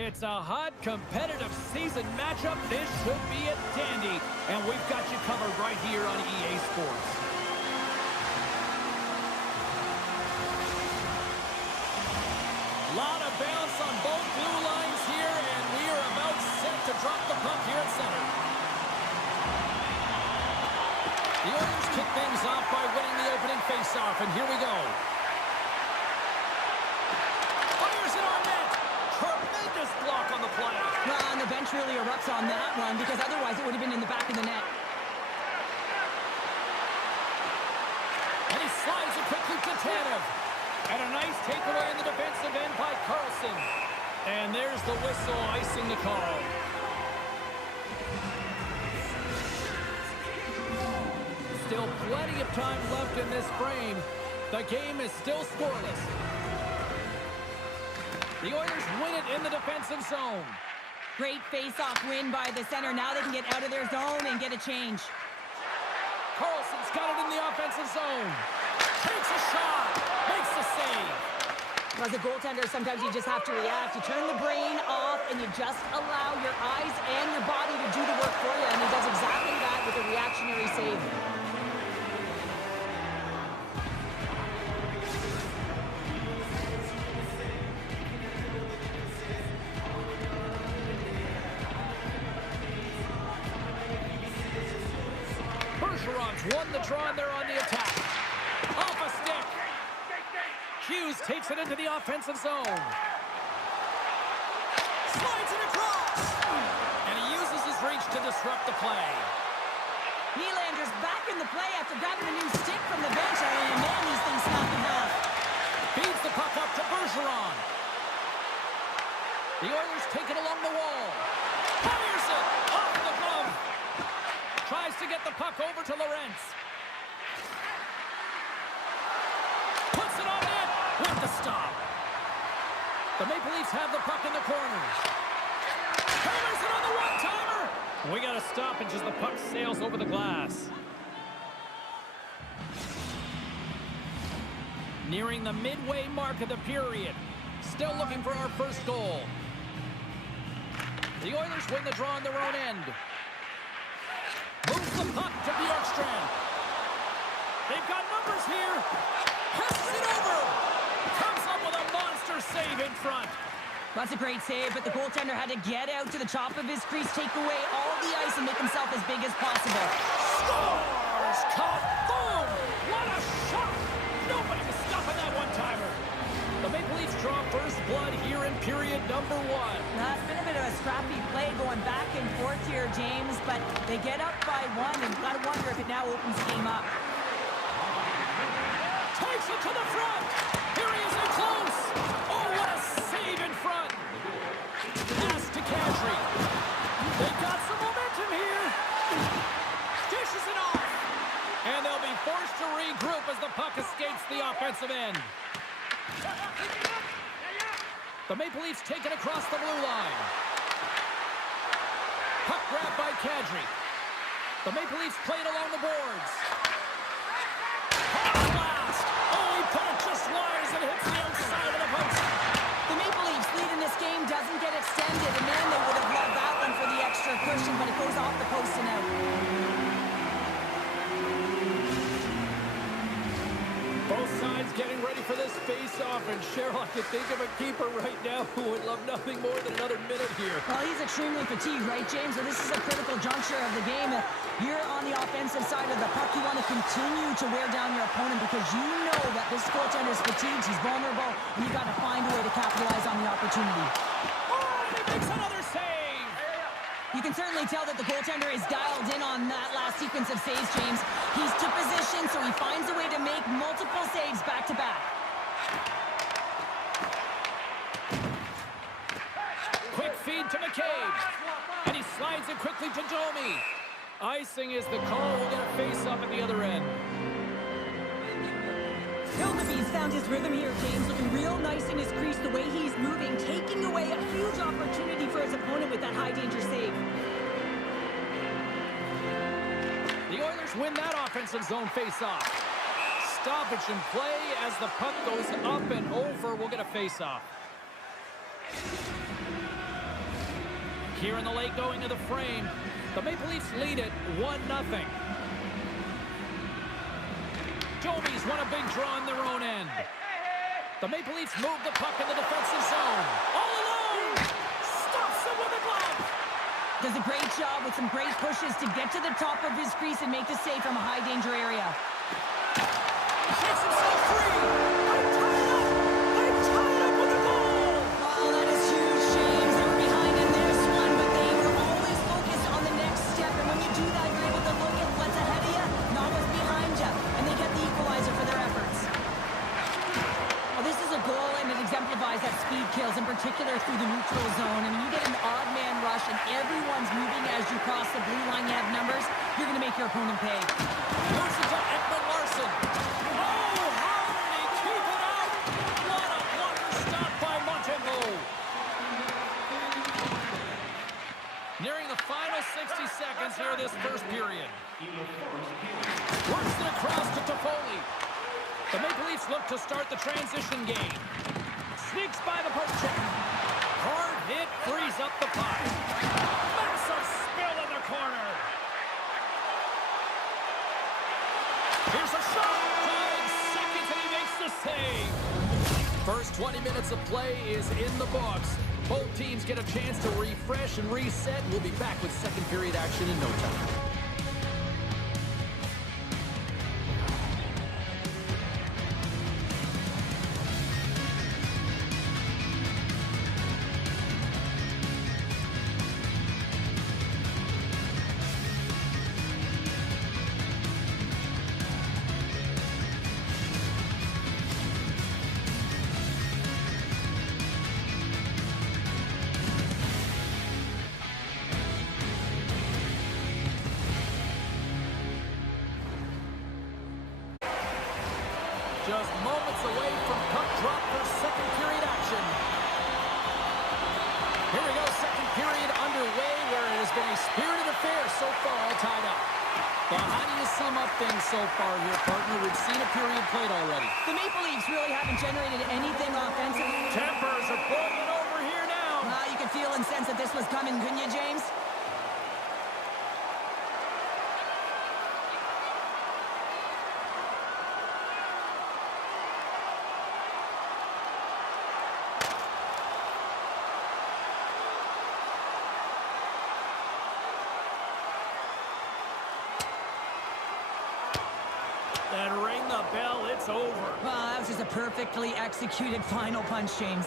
It's a hot, competitive season matchup. This should be a dandy. And we've got you covered right here on EA Sports. A lot of bounce on both blue lines here, and we are about set to drop the puck here at center. The Oilers kick things off by winning the opening faceoff, and here we go. Fires it on net. Tremendous block on the play. Well, and the bench really erupts on that one, because otherwise it would have been in the back of the net. And he slides it quickly to Tanev. And a nice takeaway in the defensive end by Carlson. And there's the whistle icing the call. Still plenty of time left in this frame. The game is still scoreless. The Oilers win it in the defensive zone. Great face-off win by the center. Now they can get out of their zone and get a change. Carlson's got it in the offensive zone. Takes a shot. Makes the save. As a goaltender, sometimes you just have to react. You turn the brain off and you just allow your eyes and your body to do the work for you. And he does exactly that with a reactionary save. Bergeron's won the draw and they're on the attack. Off a stick. Hughes takes it into the offensive zone. Slides it across. And he uses his reach to disrupt the play. Nylander's back in the play after grabbing a new stick from the bench. And man, these things snap in half. Feeds the puck up to Bergeron. The Oilers take it along the wall. Fires it off the glove. Tries to get the puck over to Lorentz. Puts it on net with the stop. The Maple Leafs have the puck in the corner. Hammers it on the one-timer. We got a stoppage as the puck sails over the glass. Nearing the midway mark of the period. Still looking for our first goal. The Oilers win the draw on their own end. Moves the puck to Bjorkstrand. They've got numbers here. Passes it over. Comes up with a monster save in front. That's a great save, but the goaltender had to get out to the top of his crease, take away all the ice, and make himself as big as possible. Scores! Caught! Boom! What a shot! Nobody was stopping that one-timer. The Maple Leafs draw first blood here in period number 1. That's been a bit of a scrappy play going back and forth here, James, but they get up by 1, and you've got to wonder if it now opens the game up. Takes it to the front. Here he is in close. Oh, what a save in front. Pass to Kadri. They've got some momentum here. Dishes it off. And they'll be forced to regroup as the puck escapes the offensive end. The Maple Leafs take it across the blue line. Puck grabbed by Kadri. The Maple Leafs play it along the boards. Hard blast. Oh, he put it just wide as it hits the outside of the post. The Maple Leafs lead in this game doesn't get extended, and man, they would have loved that one for the extra cushion, but it goes off the post and out. Both sides getting ready for this face-off, and Cheryl, I can think of a keeper right now who would love nothing more than another minute here. Well, he's extremely fatigued, right, James? So this is a critical juncture of the game. You're on the offensive side of the puck. You want to continue to wear down your opponent because you know that this goaltender is fatigued, he's vulnerable, and you've got to find a way to capitalize on the opportunity. Oh, and he makes another save! You can certainly tell that the goaltender is dialed in on that last sequence of saves, James. He's to position, so he finds a way to make multiple saves back-to-back. Quick feed to McCabe. And he slides it quickly to Domi. Icing is the call. We'll get a face-off at the other end. Hildebee's found his rhythm here, James, looking real nice in his crease, the way he's moving, taking away a huge opportunity for his opponent with that high-danger save. The Oilers win that offensive zone face-off. Stoppage in play as the puck goes up and over. We'll get a face-off. here in the late going of the frame. The Maple Leafs lead it 1-0. Domi's won a big draw in their own end. The Maple Leafs move the puck in the defensive zone. All alone! Stops him with a glove! Does a great job with some great pushes to get to the top of his crease and make the save from a high-danger area. Shakes himself free! I'm tied up with a goal! Oh, that is huge, James. They were behind in this one, but they were always focused on the next step. And when you do that, you're able to look at what's ahead of you, not what's behind you. And they get the equalizer for their efforts. Oh, this is a goal, and it exemplifies that speed kills, in particular through the neutral zone. I mean, you get an odd man rush, and everyone's moving as you cross the blue line. You have numbers. You're going to make your opponent pay. Moves it to Ekman Larson. Oh, how did he keep it out? What a blocker stop by Montembeau. Nearing the final 60 seconds here this first period. Works it across to Toffoli. The Maple Leafs look to start the transition game. Sneaks by the poke check. Hard hit frees up the puck. Massive spill in the corner. Here's a shot. 5 seconds and he makes the save. First 20 minutes of play is in the books. Both teams get a chance to refresh and reset. We'll be back with second period action in no time. Just moments away from puck drop for second period action. Here we go, second period underway where it has been a spirited affair so far, all tied up. Well, how do you sum up things so far here, partner? We've seen a period played already. The Maple Leafs really haven't generated anything offensively. Tempers are boiling over here now. You could feel and sense that this was coming, couldn't you, James? And ring the bell, it's over. That was just a perfectly executed final punch, James.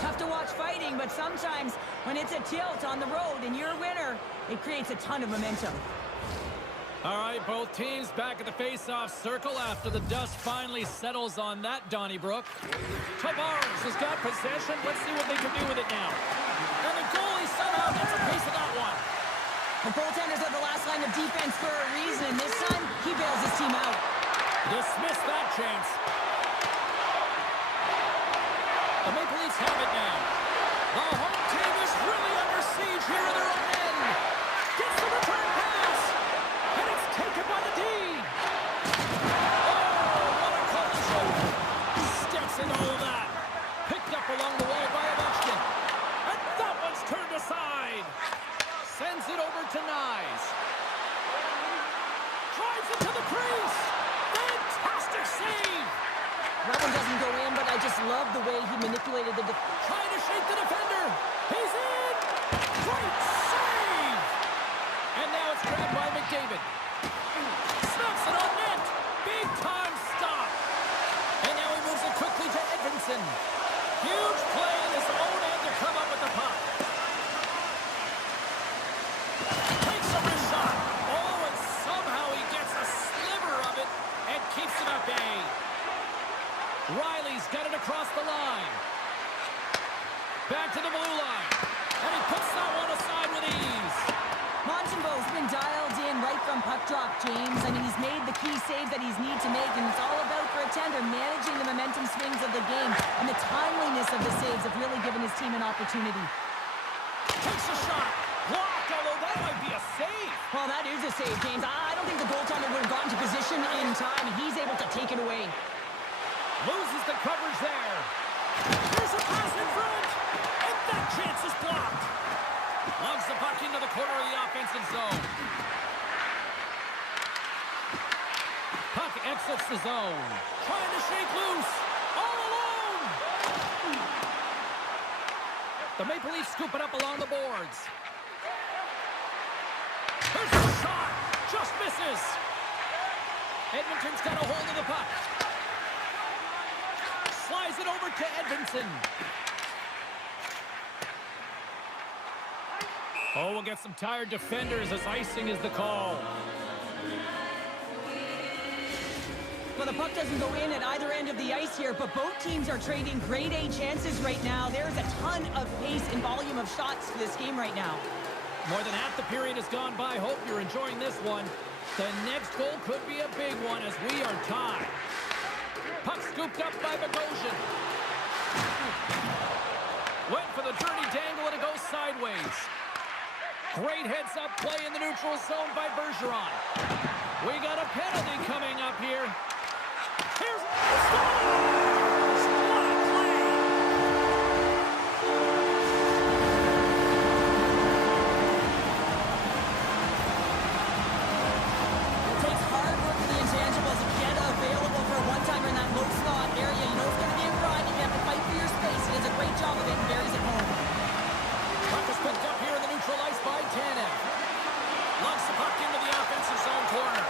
Tough to watch fighting, but sometimes when it's a tilt on the road and you're a winner, it creates a ton of momentum. All right, both teams back at the face-off circle after the dust finally settles on that Donnybrook. Tavares has got possession. Let's see what they can do with it now. And the goalie somehow gets a piece of that one. The goaltenders are the last line of defense for a reason, and this time, he bails his team out. Dismiss that chance. The Maple Leafs have it now. The home team is really under siege here in their own end. Gets the return pass. And it's taken by the D. Oh, what a collision. Steps into all that. Picked up along the wall by Ovechkin. And that one's turned aside. Sends it over to Nyes. Drives it to the crease. Fantastic save. That one doesn't go in, but I just love the way he manipulated the... Trying to shake the defender. He's in. Great save. And now it's grabbed by McDavid. Snaps it on net. Big time stop. And now he moves it quickly to Edvinsson. Huge play in his own end to come up with the puck. Takes a wrist shot. Oh, and somehow he gets a sliver of it and keeps it at bay. Riley's got it across the line. Back to the blue line. And he puts that one aside with ease. Montembeau's been dialed in right from puck drop, James. I mean, he's made the key saves that he's need to make, and it's all about, for a tender, managing the momentum swings of the game. And the timeliness of the saves have really given his team an opportunity. Takes a shot. Blocked, although that might be a save. Well, that is a save, James. I don't think the goaltender would have gotten to position in time, and he's able to take it away. Loses the coverage there. into the corner of the offensive zone. Puck exits the zone. Trying to shake loose. All alone. The Maple Leafs scoop it up along the boards. There's a shot. Just misses. Edmonton's got a hold of the puck. Slides it over to Edmondson. Oh, we'll get some tired defenders as icing is the call. Well, the puck doesn't go in at either end of the ice here, but both teams are trading grade A chances right now. There's a ton of pace and volume of shots for this game right now. More than half the period has gone by. Hope you're enjoying this one. The next goal could be a big one as we are tied. Puck scooped up by Bogosian. Went for the dirty dangle and it goes sideways. Great heads-up play in the neutral zone by Bergeron. We got a penalty coming up here. Here's the scores! What a play! It takes hard work for the intangibles to get available for a one-timer in that low slot area. You know it's going to be a grind. You have to fight for your space. He does a great job of it and buries it home. Puck is picked up here in the neutral ice by Tanev. Lugs the puck into the offensive zone corner.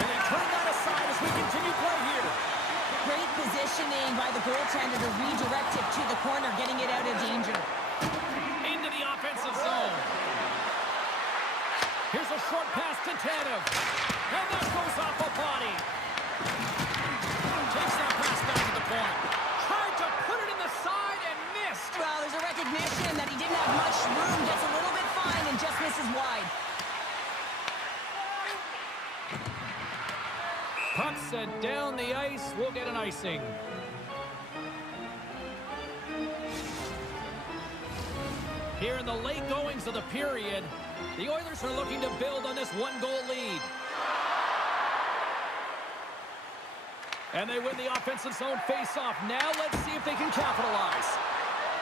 And they turn that aside as we continue play here. Great positioning by the goaltender to redirect it to the corner, getting it out of danger. Into the offensive zone. Here's a short pass to Tanev. And that goes off a body. Takes that pass back to the point. Tried to put it in the side and missed. Well, there's a recognition that he didn't have much room, gets a little bit fine and just misses wide. Puck set down the ice. We'll get an icing. Here in the late goings of the period, the Oilers are looking to build on this one-goal lead. And they win the offensive zone face-off. Now let's see if they can capitalize.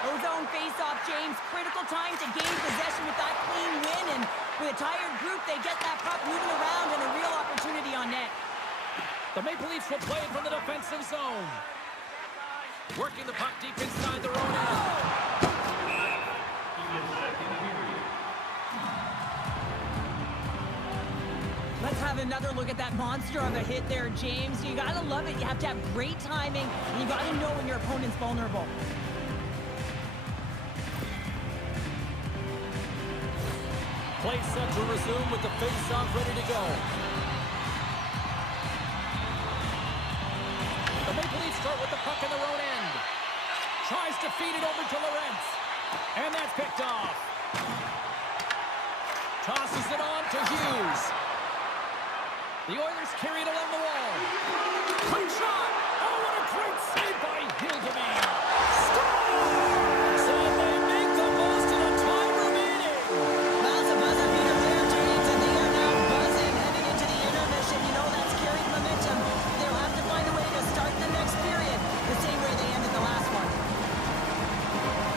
O-zone face-off, James. Critical time to gain possession with that clean win. And with a tired group, they get that puck moving around and a real opportunity on net. The Maple Leafs will play from the defensive zone. Working the puck deep inside their own end. Let's have another look at that monster of a hit there, James. You gotta love it. You have to have great timing, and you gotta know when your opponent's vulnerable. Play set to resume with the face-off ready to go. The Maple Leafs start with the puck in their own end. Tries to feed it over to Lorentz. And that's picked off. Tosses it on to Hughes. The Oilers carry it along the wall. Quick shot! Oh, what a great save by Hildeman! Scores! And they make the most of the time remaining. Well, it's a buzzer beater there, James, and they are now buzzing heading into the intermission. You know that's carried momentum. They'll have to find a way to start the next period the same way they ended the last one.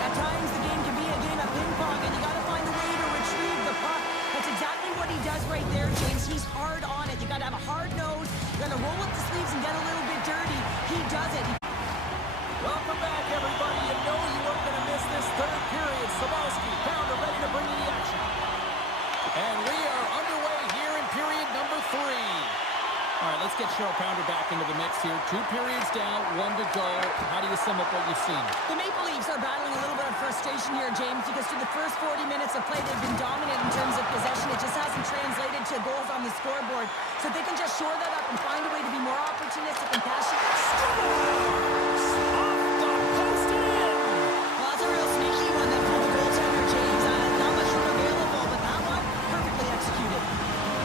At times, the game can be a game of ping-pong, and you got to find a way to retrieve the puck. That's exactly what he does right there, James. He's hard on it. You got to have a hard nose. You got to roll up the sleeves and get a little bit dirty. He does it. Welcome back, everybody. You know you weren't going to miss this third period. Sabalski, Pounder ready to bring you the action. And we are underway here in period number 3. All right, let's get Cheryl Pounder back into the mix here. 2 periods down, 1 to go. How do you sum up what you've seen? The Maple Leafs are battling a little bit of frustration here, James, because through the first 40 minutes of play, they've been dominant in terms of possession. It just hasn't translated to goals on the scoreboard. So if they can just shore that up and find a way to be more opportunistic and passionate. Scores! Off the post and in! Well, that's a real sneaky one that pulled the goaltender, James. Not much room available, but that one, perfectly executed.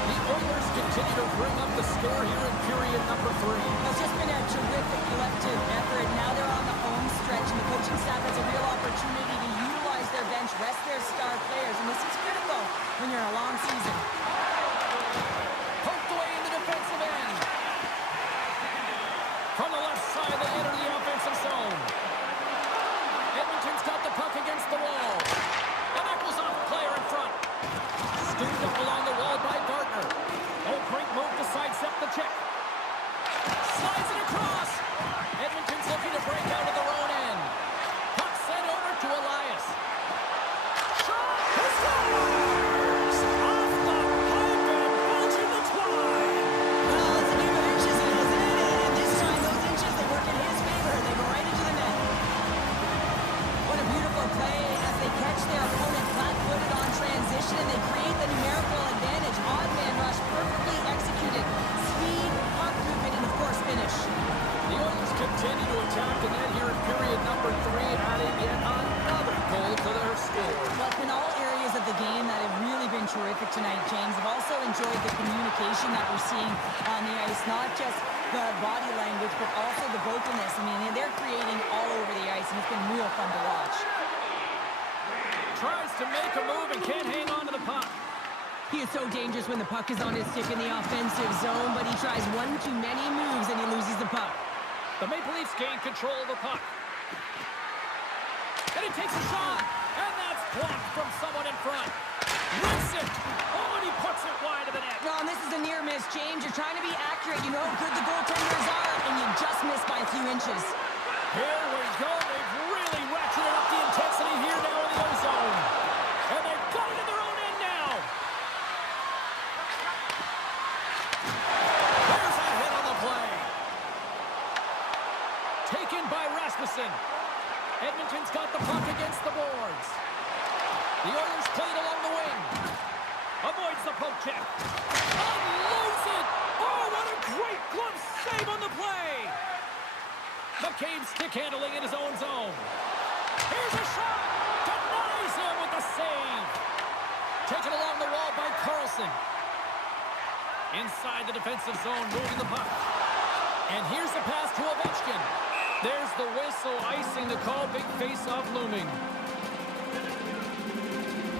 The Oilers continue to bring up the score here in period number 3. It's just been a terrific collective effort. Now they're on the home stretch, and the coaching staff has a real opportunity to utilize their bench, rest their star players, and this is critical when you're in a long season. Poked away in the defensive end. From the left side, they enter the offensive zone. emotion that we're seeing on the ice, not just the body language, but also the vocalness. I mean, they're creating all over the ice, and it's been real fun to watch. Tries to make a move and can't hang on to the puck. He is so dangerous when the puck is on his stick in the offensive zone, but he tries one too many moves and he loses the puck. The Maple Leafs gain control of the puck. And he takes a shot, and that's blocked from someone in front. Rips it. Oh, and he puts it wide of the net. Well, and this is a near miss, James. You're trying to be accurate. You know how good the goaltenders are, and you just missed by a few inches. Here we go. They've really ratcheted up the intensity here now in the O-zone. And they've got it in their own end now. There's a hit on the play. Taken by Rasmussen. Edmonton's got the puck against the boards. The Oilers play it along the wing. Avoids the poke check. Unloads it. Oh, what a great glove save on the play. McCabe stick handling in his own zone. Here's a shot. Denies him with the save. Taken along the wall by Carlson. Inside the defensive zone, moving the puck. And here's the pass to Ovechkin. There's the whistle, icing the call. Big face-off looming.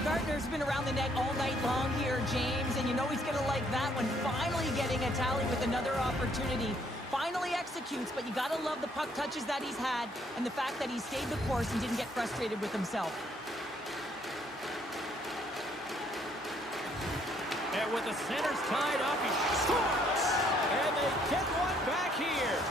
Gardner's been around the net all night long here, James, and you know he's going to like that one. Finally getting a tally with another opportunity. Finally executes, but you got to love the puck touches that he's had and the fact that he stayed the course and didn't get frustrated with himself. And with the centers tied up, he scores! And they get one back here.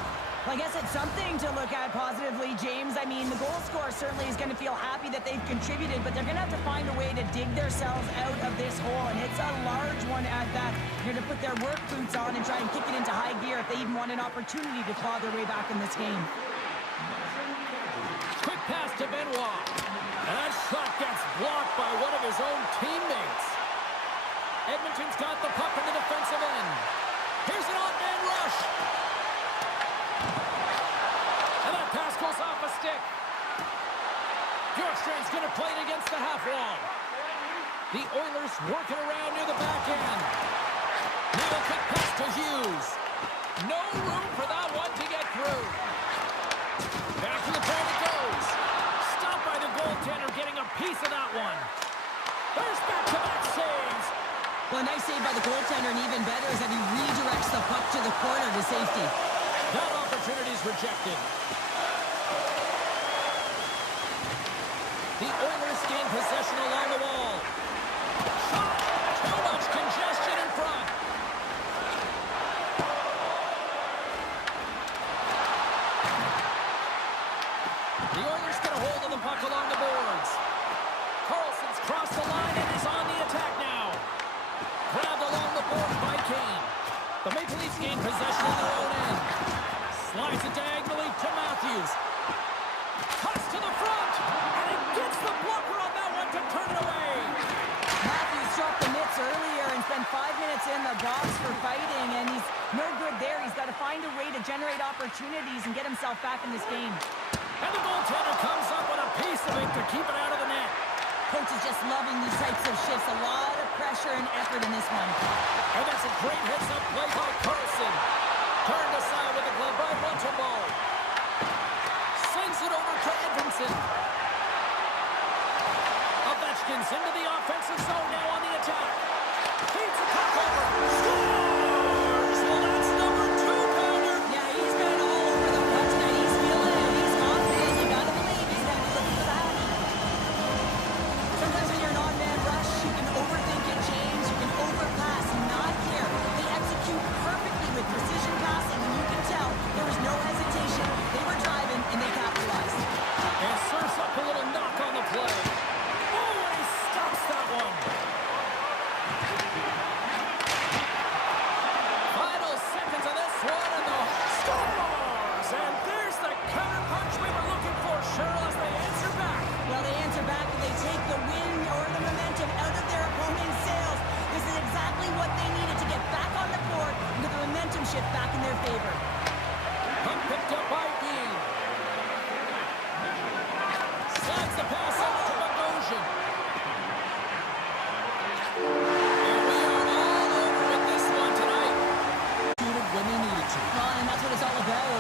Well, I guess it's something to look at positively, James. I mean, the goal scorer certainly is going to feel happy that they've contributed, but they're going to have to find a way to dig themselves out of this hole, and it's a large one at that. They're going to put their work boots on and try and kick it into high gear if they even want an opportunity to claw their way back in this game. Quick pass to Benoit. And that shot gets blocked by one of his own teammates. Edmonton's got the puck in the defensive end. Here's an odd-man rush. And that pass goes off a stick. Bjorkstrand's going to play it against the half wall. The Oilers working around near the back end. Now a quick pass to Hughes. No room for that one to get through. Back to the point it goes. Stopped by the goaltender, getting a piece of that one. There's back-to-back saves. Well, a nice save by the goaltender, and even better is that he redirects the puck to the corner to safety. That opportunity's rejected. The Oilers gain possession along the wall. Shot! Too much congestion in front. The Oilers get a hold of the puck along the boards. Carlson's crossed the line and is on the attack now. Grabbed along the boards by Kane. The Maple Leafs gain possession in their own end. Slides it diagonally to Matthews. Cuts to the front. And it gets the blocker on that one to turn it away. Matthews dropped the mitts earlier and spent 5 minutes in the box for fighting, and he's no good there. He's got to find a way to generate opportunities and get himself back in this game. And the goaltender comes up with a piece of it to keep it out of the net. Coach is just loving these types of shifts. A lot of pressure and effort in this one. And that's a great heads-up play by Carlson. Turned aside with the glove by Montembeault. Sends it over to Edmondson. Ovechkin's into the offensive zone now on the attack. Feeds the puck over. Scores! Well, that's number 2-pounder. Yeah, he's been all over the puck tonight. He's feeling it. He's confident. You gotta believe he's gonna be looking for that. Sometimes when you're an on-man rush, you can overthink it, James. You can overpass and not care. They execute perfectly with precision passing, and you can tell there was no hesitation. They were driving, and they capitalized. And serves up a little knock on the play. Oh, and he stops that one. Final seconds of this one, and the scores! And there's the counter punch we were looking for, Cheryl, as they answer back. Well, they answer back and they take the win or the momentum out of their opponent's sails. This is exactly what they needed to get back on the court and get the momentum shift back in their favor. Puck picked up by Bean. Slides the pass over to Bogosian. And we are all over with this one tonight. when they needed to. Well, and that's what it's all about.